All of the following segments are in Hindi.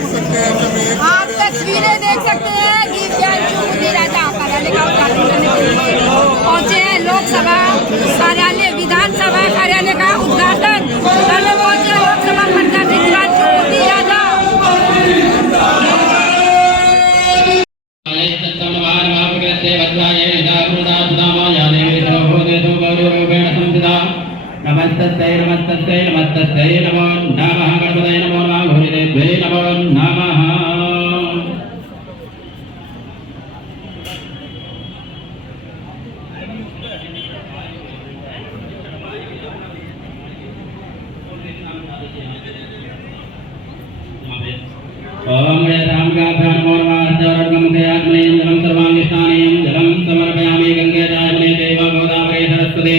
देख सकते हैं सभी आप तस्वीरें देख सकते हैं कि राजा कार्यालय का उद्घाटन करने के लिए पहुंचे हैं। लोकसभा कार्यालय विधानसभा कार्यालय का उद्घाटन करने पहुंचे लोकसभा प्रत्याशी राजा। नमस्तस्यै नमस्तस्यै नमस्तस्यै नमो नमः गणपतये नमो नमः भूरिदेव्यै नमो नमः। ओम रामगाभ्यां नमो नमः। जलम दयाग्नेयं जलं सर्वांगिष्ठानीयं जलं समर्पयामि गंगे चायमने देव गोदावरी सरस्वती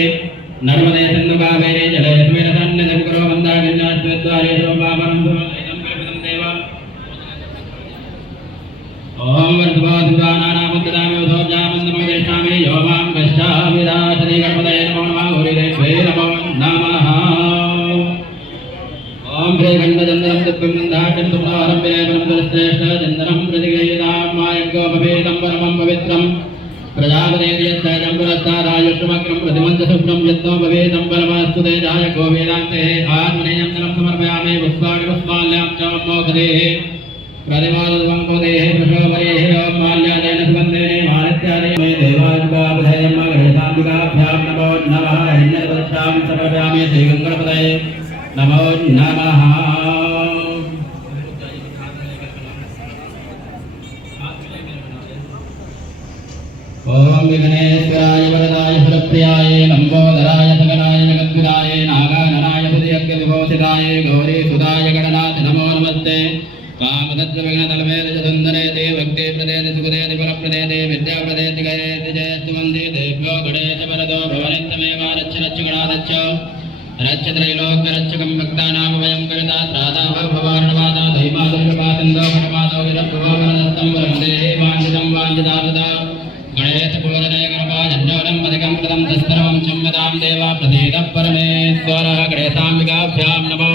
नर्मदे सिंधु कावेरी जलेस्मिन् सन्निधिं कुरु मन्दाकिञ्चास्त्वेद्वारे सर्वपापनं समयितं कल्पितं देव। ओम वर्धमानानामुद्दामि उदोजामन्दमोदिष्ठामि यो मां कष्टामि रात्रि गणपतये नमो नमः गौरीदेव्यै नमो नमः। ओम श्रीगण्डचन्द्रं दिव्यं गन्धाढ्यं सुमनोहरं विनयवनं चन्द्रं प्रतिगृहीतां मायज्ञोपवेदं परमं पवित्रं प्रजापतेर्यस्य पुरस्तारायुष्मग्रं प्रतिमञ्चशुभ्रं यत्नो भवेदं परमस्तु तेजाय गोवेदान्ते आत्मनेयं जलं समर्पयामि पुष्पाणि पुष्पाल्यां च मोक्षदेः प्रतिमादं कोदेः प्रशोभरेः माल्यादेन सुगन्धेन मालित्यादि मे देवायुगाभयं गणेशाम्बिकाभ्यां नमो नमः। हिरण्यवृक्षां समर्पयामि श्रीगङ्गणपतये नमो नमः। ओम विघ्नेश्वराय वरदाय सुरप्रियाय लंबोदराय सकलाय जगद्विदाय नागाननाय हृदयज्ञ विभूषिताय गौरी सुदाय गणनाथ नमो नमस्ते। कामदत्त विघ्नतलमेद सुंदरे ते भक्ति प्रदे सुखदे परप्रदे ते विद्या प्रदे गये जयस्तु वन्दे देव्यो गणेश वरदो भवनित्यमेव रक्ष रक्ष गणादच्च रक्ष त्रैलोक्य रक्षकं भक्तानां वयं करिता श्राद्धा भवार्णवादा धैमादुष्पासिन्दो परमादो विदभवनदत्तं वरन्दे वाञ्छितं वाञ्छितार्थदा गणेश पूजने गणपाजन्योरं अधिकं कृतं तत्सर्वं क्षम्यतां देवा प्रसीदः परमेश्वरः। गणेशाम्बिकाभ्यां नमो।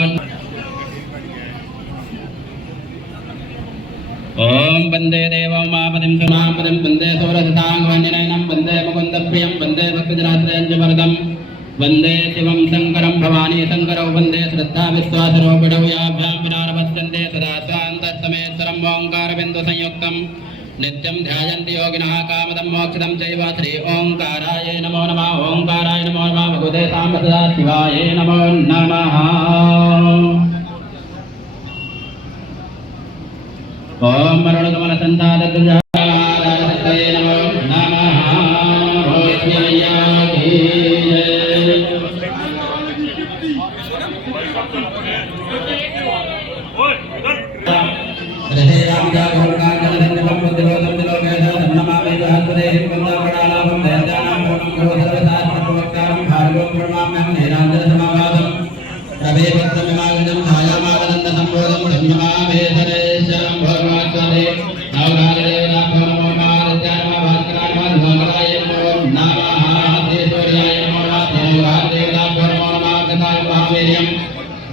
ओम वन्दे देवं मापतिं सुनापतिं वन्दे सौरसताङ्गवन्यनयनं वन्दे मुकुन्दप्रियं वन्दे भक्तजनाश्रयं च वरदं वन्दे शिवं शङ्करं भवानी शङ्करौ वन्दे श्रद्धा विश्वासरूपिणौ याभ्यां विनारपश्यन्ते सदा स्वान्तस्तमेश्वरम् ओङ्कारबिन्दुसंयुक्तं नित्यं ध्यायन्ति योगिनः कामदं मोक्षदं चैव श्री ओङ्काराय नमो नमः। ओङ्काराय नमो नमः। भगवते साम्बसदा शिवाय नमो नमः। ओम मरणकमलसन्तानद्विजाय नमो नमः।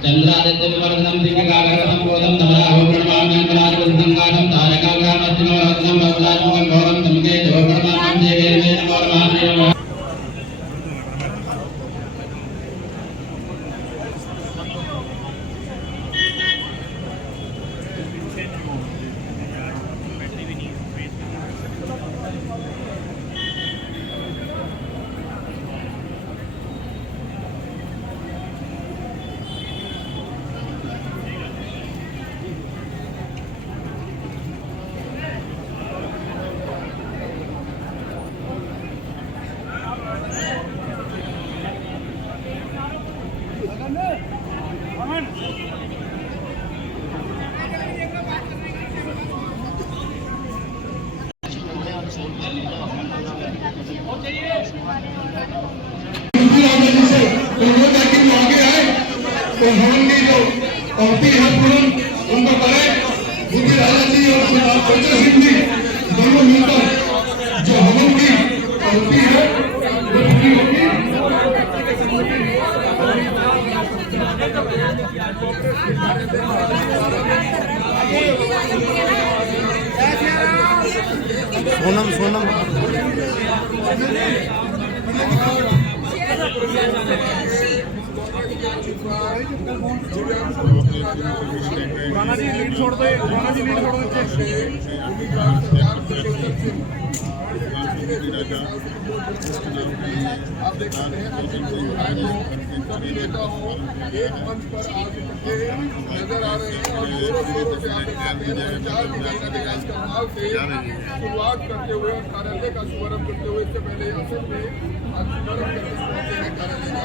चंद्रादित्य विवर्धनम दिव्यकालक संबोधम तमराहो प्रणमाम्यं कलादिवसंगानं तारकाग्रामस्तिनो रत्नं बहुलात्मकं गौरं तमके देवप्रणमाम्यं देवे नमो नमः। Thank you. Rana ji lead छोड़ दो, राणा जी लीड छोड़ दो। आप देख सकते हैं सभी नेता हो एक मंच पर आज नजर आ रहे हैं और जोरों शोरों से आप देख सकते हैं प्रचार भी कर रहे हैं। इसका भाव से शुरुआत करते हुए कार्यालय का शुभारंभ करते हुए इससे पहले असल में शुभारंभ करके पहुंचे हैं कार्यालय का।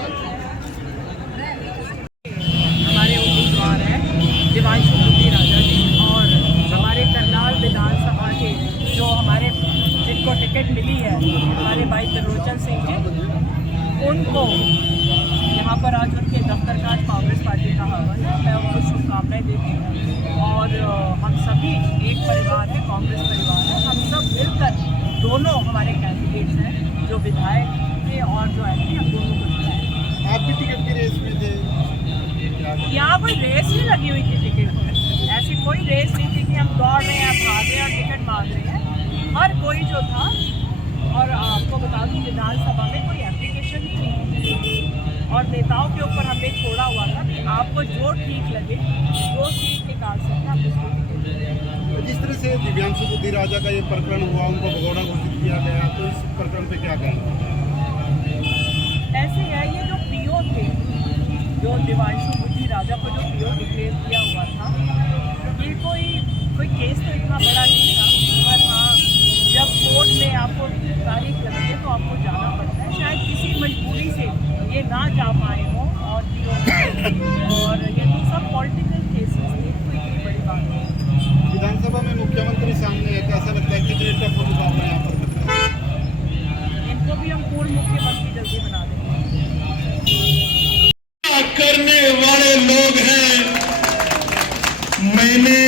हमारे उम्मीदवार हैं दिवांशु बुद्धि राजा जी और हमारे करनाल विधानसभा के जो हमारे जिनको टिकट मिली है हमारे भाई त्रिलोचन सिंह जी, उनको यहाँ पर आज उनके दफ्तर का कांग्रेस पार्टी का हवन है। मैं उनको शुभकामनाएं देती हूँ और हम सभी एक परिवार है, कांग्रेस परिवार है। हम सब मिलकर दोनों हमारे कैंडिडेट्स हैं जो विधायक थे और जो एमपी, हम दोनों को जिताएंगे। आप भी टिकट की रेस में थे? यहाँ कोई रेस नहीं लगी हुई थी टिकट पर, ऐसी कोई रेस नहीं थी कि हम दौड़ रहे हैं, भाग रहे हैं और टिकट मांग रहे हैं। हर कोई जो था, और आपको बता दूँ विधानसभा में कोई एप्लीकेशन ही नहीं थी और नेताओं के ऊपर हमने छोड़ा हुआ था कि आपको जो ठीक लगे, जो सीट निकाल सकते हैं आप उसको टिकट दें। जिस तरह से दिव्यांशु बुद्धि राजा का ये प्रकरण हुआ, उनको भगोड़ा घोषित किया गया, तो इस प्रकरण पे क्या कहना? ऐसे है, ये जो पीओ थे, जो दिव्यांशु बुद्धि राजा को जो पीओ डिक्लेयर किया हुआ था, ये कोई केस तो इतना बड़ा नहीं था, पर हाँ जब कोर्ट में आपको तारीख लगती है तो आपको जाना पड़ता है। शायद किसी मजबूरी से ये ना जा पाए हों और ये तो सब पॉलिटिकल केसेस थे, कोई इतनी बड़ी बात नहीं। विधानसभा में मुख्यमंत्री सामने है, कैसा लगता है कि टफ मुकाबला यहाँ पर करता है? इनको भी हम पूर्व मुख्यमंत्री जल्दी बना देंगे। करने वाले लोग हैं। मैंने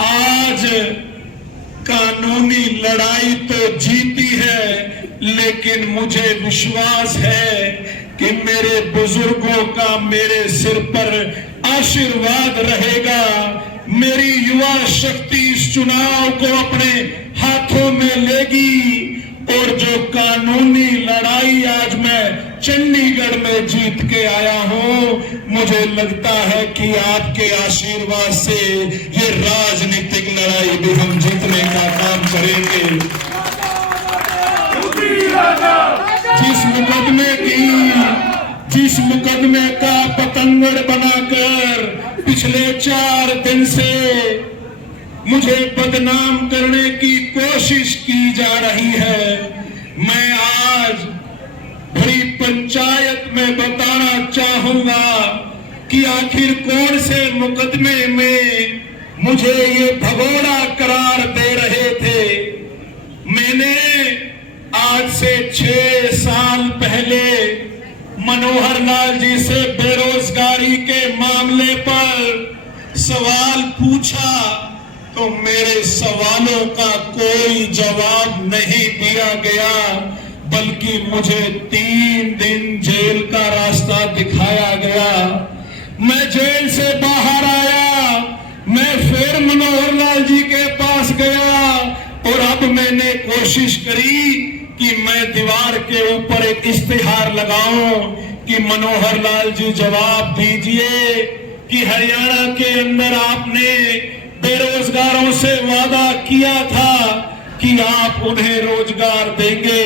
आज कानूनी लड़ाई तो जीती है, लेकिन मुझे विश्वास है कि मेरे बुजुर्गों का मेरे सिर पर आशीर्वाद रहेगा। मेरी युवा शक्ति इस चुनाव को अपने हाथों में लेगी और जो कानूनी लड़ाई आज मैं चंडीगढ़ में जीत के आया हूं, मुझे लगता है कि आपके आशीर्वाद से ये राजनीतिक लड़ाई भी हम जीतने का काम करेंगे। जिस मुकदमे का पतंगड़ बनाकर पिछले 4 दिन से मुझे बदनाम करने की कोशिश की जा रही है, मैं आज बड़ी पंचायत में बताना चाहूंगा कि आखिर कौन से मुकदमे में मुझे ये भगोड़ा करार दे रहे थे। मैंने आज से 6 साल पहले मनोहर लाल जी से बेरोजगारी के मामले पर सवाल पूछा तो मेरे सवालों का कोई जवाब नहीं दिया गया, बल्कि मुझे 3 दिन जेल का रास्ता दिखाया गया। मैं जेल से बाहर आया, मैं फिर मनोहर लाल जी के पास गया और अब मैंने कोशिश करी कि मैं दीवार के ऊपर एक इश्तिहार लगाऊं कि मनोहर लाल जी जवाब दीजिए कि हरियाणा के अंदर आपने बेरोजगारों से वादा किया था कि आप उन्हें रोजगार देंगे।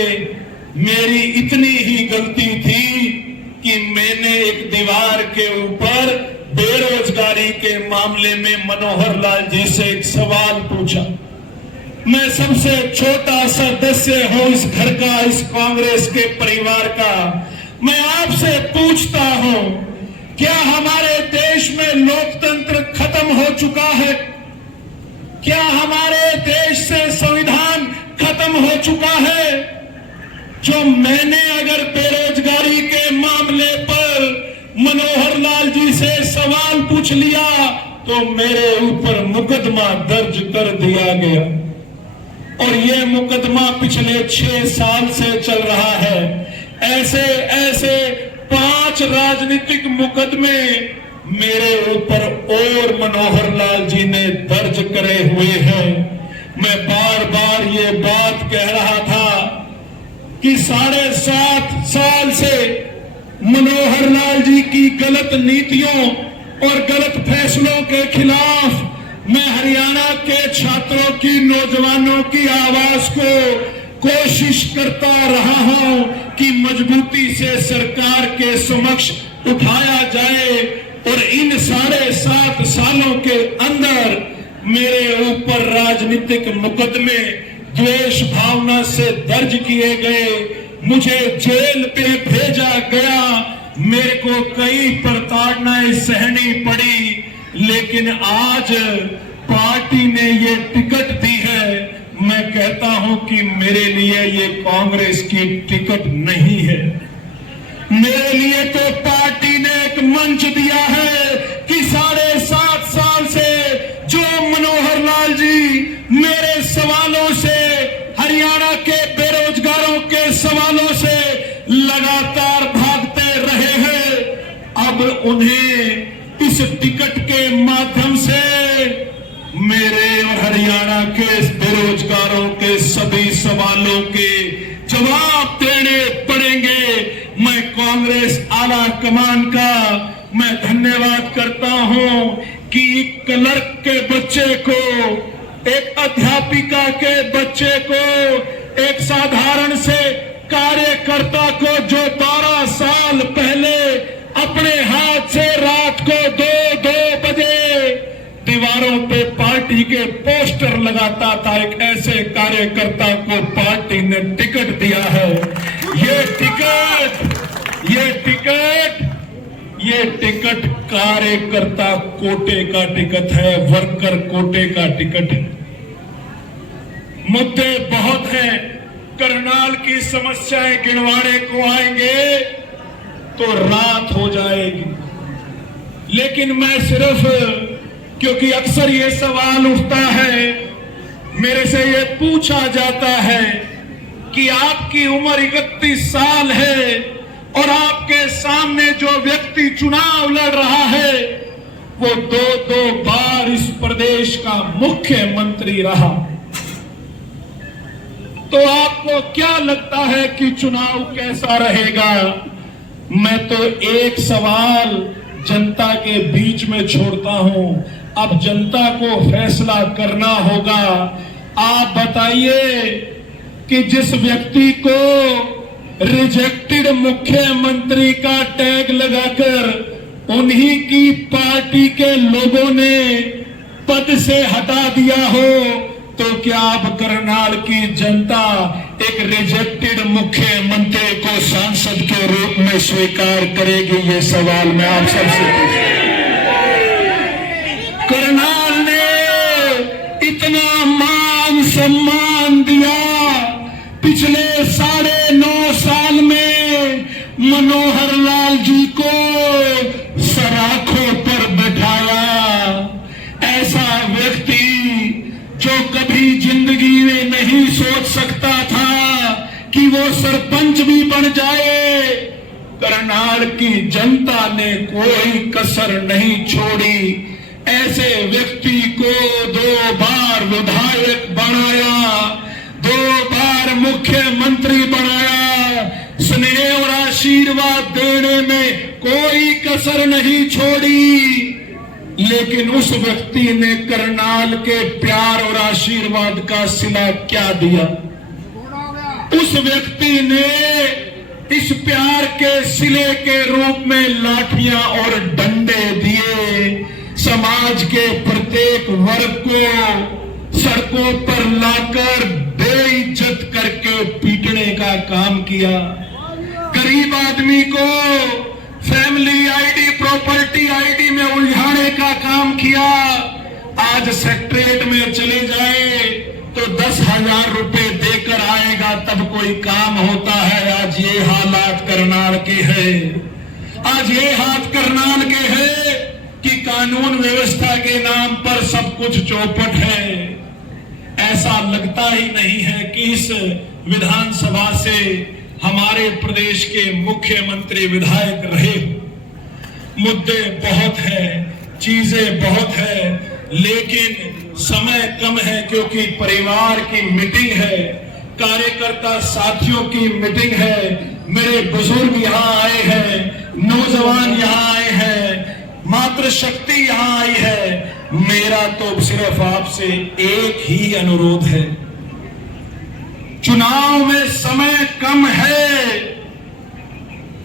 मेरी इतनी ही गलती थी कि मैंने एक दीवार के ऊपर बेरोजगारी के मामले में मनोहर लाल जी से एक सवाल पूछा। मैं सबसे छोटा सदस्य हूं इस घर का, इस कांग्रेस के परिवार का। मैं आपसे पूछता हूं, क्या हमारे देश में लोकतंत्र खत्म हो चुका है? क्या हमारे देश से संविधान खत्म हो चुका है? जो मैंने अगर बेरोजगारी के मामले पर मनोहर लाल जी से सवाल पूछ लिया तो मेरे ऊपर मुकदमा दर्ज कर दिया गया और यह मुकदमा पिछले 6 साल से चल रहा है। ऐसे 5 राजनीतिक मुकदमे मेरे ऊपर और मनोहर लाल जी ने दर्ज करे हुए हैं। मैं बार बार ये बात कह रहा था कि 7.5 साल से मनोहर लाल जी की गलत नीतियों और गलत फैसलों के खिलाफ मैं हरियाणा के छात्रों की, नौजवानों की आवाज को कोशिश करता रहा हूं कि मजबूती से सरकार के समक्ष उठाया जाए और इन 7.5 सालों के अंदर मेरे ऊपर राजनीतिक मुकदमे द्वेष भावना से दर्ज किए गए, मुझे जेल पे भेजा गया, मेरे को कई प्रताड़नाएं सहनी पड़ी, लेकिन आज पार्टी ने ये टिकट दी है। मैं कहता हूं कि मेरे लिए ये कांग्रेस की टिकट नहीं है, मेरे लिए तो पार्टी ने एक मंच दिया है कि 7.5 साल से जो मनोहर लाल जी मेरे सवालों से, हरियाणा के बेरोजगारों के सवालों से लगातार भागते रहे हैं, अब उन्हें इस टिकट के माध्यम से मेरे और हरियाणा के बेरोजगारों के सभी सवालों के जवाब देने पड़ेंगे। मैं कांग्रेस आला कमान का मैं धन्यवाद करता हूं कि क्लर्क के बच्चे को, एक अध्यापिका के बच्चे को, एक साधारण से कार्यकर्ता को जो 12 साल पहले अपने हाथ से रात को 2-2 बजे दीवारों पे पार्टी के पोस्टर लगाता था, एक ऐसे कार्यकर्ता को पार्टी ने टिकट दिया है। ये टिकट कार्यकर्ता कोटे का टिकट है, वर्कर कोटे का टिकट है। मुद्दे बहुत हैं, करनाल की समस्याएं गिनवाने को आएंगे तो रात हो जाएगी, लेकिन मैं सिर्फ, क्योंकि अक्सर ये सवाल उठता है, मेरे से ये पूछा जाता है कि आपकी उम्र 31 साल है और आपके सामने जो व्यक्ति चुनाव लड़ रहा है वो 2-2 बार इस प्रदेश का मुख्यमंत्री रहा, तो आपको क्या लगता है कि चुनाव कैसा रहेगा? मैं तो एक सवाल जनता के बीच में छोड़ता हूं, अब जनता को फैसला करना होगा। आप बताइए कि जिस व्यक्ति को रिजेक्टेड मुख्यमंत्री का टैग लगाकर उन्हीं की पार्टी के लोगों ने पद से हटा दिया हो, तो क्या अब करनाल की जनता एक रिजेक्टेड मुख्यमंत्री को सांसद के रूप में स्वीकार करेगी? ये सवाल मैं आप सबसे पूछता हूं। करनाल ने इतना मान सम्मान दिया, पिछले 9.5 साल में मनोहर लाल जी को सराखों पर बैठाया। ऐसा व्यक्ति जो कभी जिंदगी में नहीं सोच सकता था कि वो सरपंच भी बन जाए, करनाल की जनता ने कोई कसर नहीं छोड़ी। ऐसे व्यक्ति को 2 बार विधायक बनाया, 2 बार मुख्यमंत्री बनाया, स्नेह और आशीर्वाद देने में कोई कसर नहीं छोड़ी। लेकिन उस व्यक्ति ने करनाल के प्यार और आशीर्वाद का सिला क्या दिया? उस व्यक्ति ने इस प्यार के सिले के रूप में लाठियां और डंडे दिए, समाज के प्रत्येक वर्ग को सड़कों पर लाकर बेइज्जत करके पीटने का काम किया। गरीब आदमी को फैमिली आईडी, प्रॉपर्टी आईडी में उलझाने का काम किया। आज सेक्रेटरीट में चले जाए तो 10,000 रुपए देकर आएगा तब कोई काम होता है। आज ये हालात करनाल के है, आज ये हाथ करनाल के है कि कानून व्यवस्था के नाम पर सब कुछ चौपट है। ऐसा लगता ही नहीं है कि इस विधानसभा से हमारे प्रदेश के मुख्यमंत्री विधायक रहे। मुद्दे बहुत है, चीजें बहुत है, लेकिन समय कम है क्योंकि परिवार की मीटिंग है। कार्यकर्ता साथियों की मीटिंग है, मेरे बुजुर्ग यहाँ आए हैं, नौजवान यहाँ आए हैं, मातृशक्ति यहाँ आई है। मेरा तो सिर्फ आपसे एक ही अनुरोध है, चुनाव में समय कम है,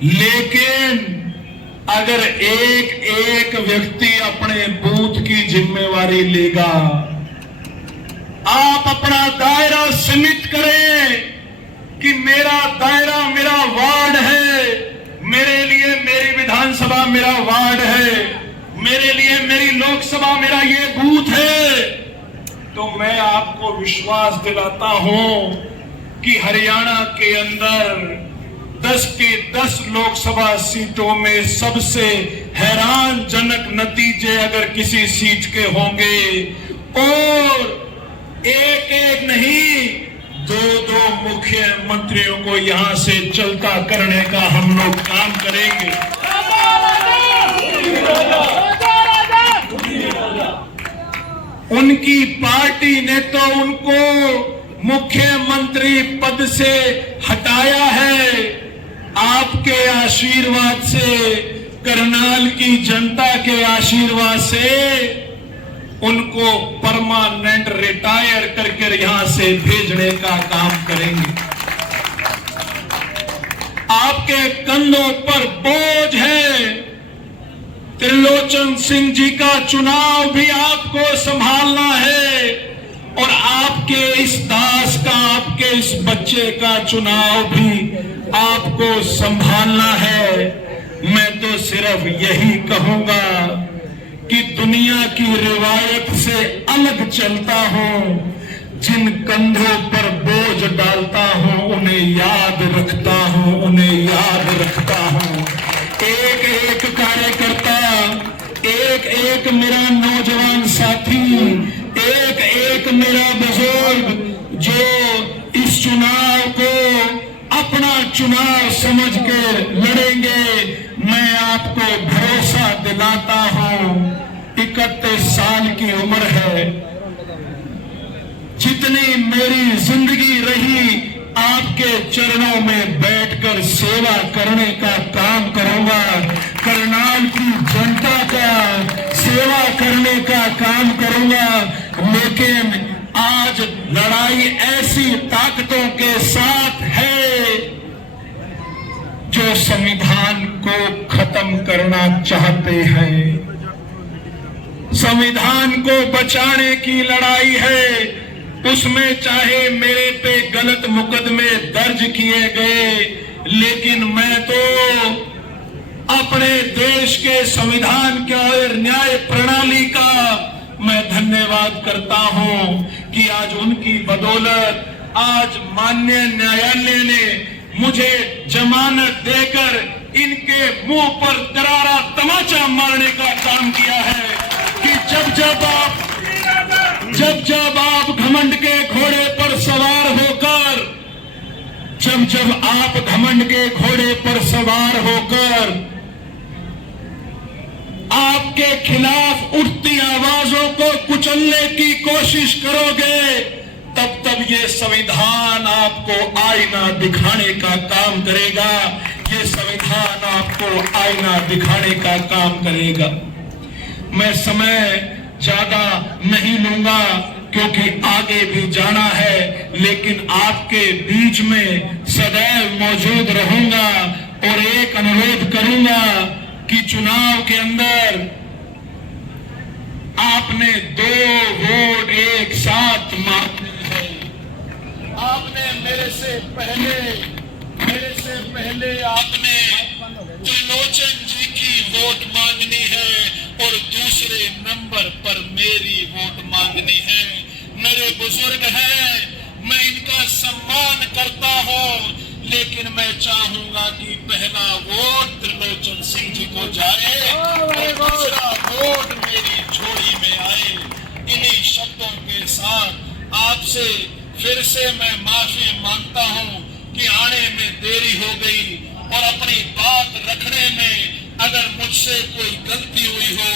लेकिन अगर एक एक व्यक्ति अपने बूथ की जिम्मेवारी लेगा, आप अपना दायरा सीमित करें कि मेरा दायरा मेरा वार्ड है, मेरे लिए मेरी विधानसभा मेरा वार्ड है, मेरे लिए मेरी लोकसभा मेरा ये बूथ है, तो मैं आपको विश्वास दिलाता हूं कि हरियाणा के अंदर 10 की 10 लोकसभा सीटों में सबसे हैरानजनक नतीजे अगर किसी सीट के होंगे, और एक एक नहीं 2-2 मुख्यमंत्रियों को यहां से चलता करने का हम लोग काम करेंगे। उनकी पार्टी ने तो उनको मुख्यमंत्री पद से हटाया है, आपके आशीर्वाद से, करनाल की जनता के आशीर्वाद से उनको परमानेंट रिटायर करके यहां से भेजने का काम करेंगे। आपके कंधों पर बोझ है, त्रिलोचन सिंह जी का चुनाव भी आपको संभालना है, और आपके इस दास का, आपके इस बच्चे का चुनाव भी आपको संभालना है। मैं तो सिर्फ यही कहूंगा कि दुनिया की रिवायत से अलग चलता हूं, जिन कंधों पर बोझ डालता हूं उन्हें याद रखता हूं, उन्हें याद रखता हूं। एक एक कार्यकर्ता, एक एक मेरा नौजवान साथी, एक एक मेरा बुजुर्ग जो इस चुनाव को अपना चुनाव समझकर लड़ेंगे, मैं आपको भरोसा दिलाता हूं। 31 साल की उम्र है, जितनी मेरी जिंदगी रही आपके चरणों में बैठकर सेवा करने का काम करूंगा, करनाल की जनता का सेवा करने का काम करूंगा। लेकिन आज लड़ाई ऐसी ताकतों के साथ है जो संविधान को खत्म करना चाहते हैं। संविधान को बचाने की लड़ाई है, उसमें चाहे मेरे पे गलत मुकदमे दर्ज किए गए, लेकिन मैं तो अपने देश के संविधान के और न्याय प्रणाली का मैं धन्यवाद करता हूं कि आज उनकी बदौलत आज माननीय न्यायालय ने मुझे जमानत देकर इनके मुंह पर करारा तमाचा मारने का काम किया है कि जब आप घमंड के घोड़े पर सवार होकर, जब आप घमंड के घोड़े पर सवार होकर आपके खिलाफ उठती आवाजों को कुचलने की कोशिश करोगे, तब ये संविधान आपको आईना दिखाने का काम करेगा। ये संविधान आपको आईना दिखाने का काम करेगा। मैं समय ज्यादा नहीं लूंगा क्योंकि आगे भी जाना है, लेकिन आपके बीच में सदैव मौजूद रहूंगा और एक अनुरोध करूंगा कि चुनाव के अंदर आपने 2 वोट एक साथ मांगने हैं। आपने मेरे से पहले आपने त्रिलोचन जी की वोट मांगनी है और दूसरे नंबर पर मेरी वोट मांगनी है। मेरे बुजुर्ग हैं, मैं इनका सम्मान करता हूं, लेकिन मैं चाहूंगा कि पहला वोट त्रिलोचन सिंह जी को जाए और दूसरा वोट मेरी झोली में आए। इन्हीं शब्दों के साथ आपसे फिर से मैं माफी मांगता हूं कि आने में देरी हो गई और अपनी बात रखने में अगर मुझसे कोई गलती हुई हो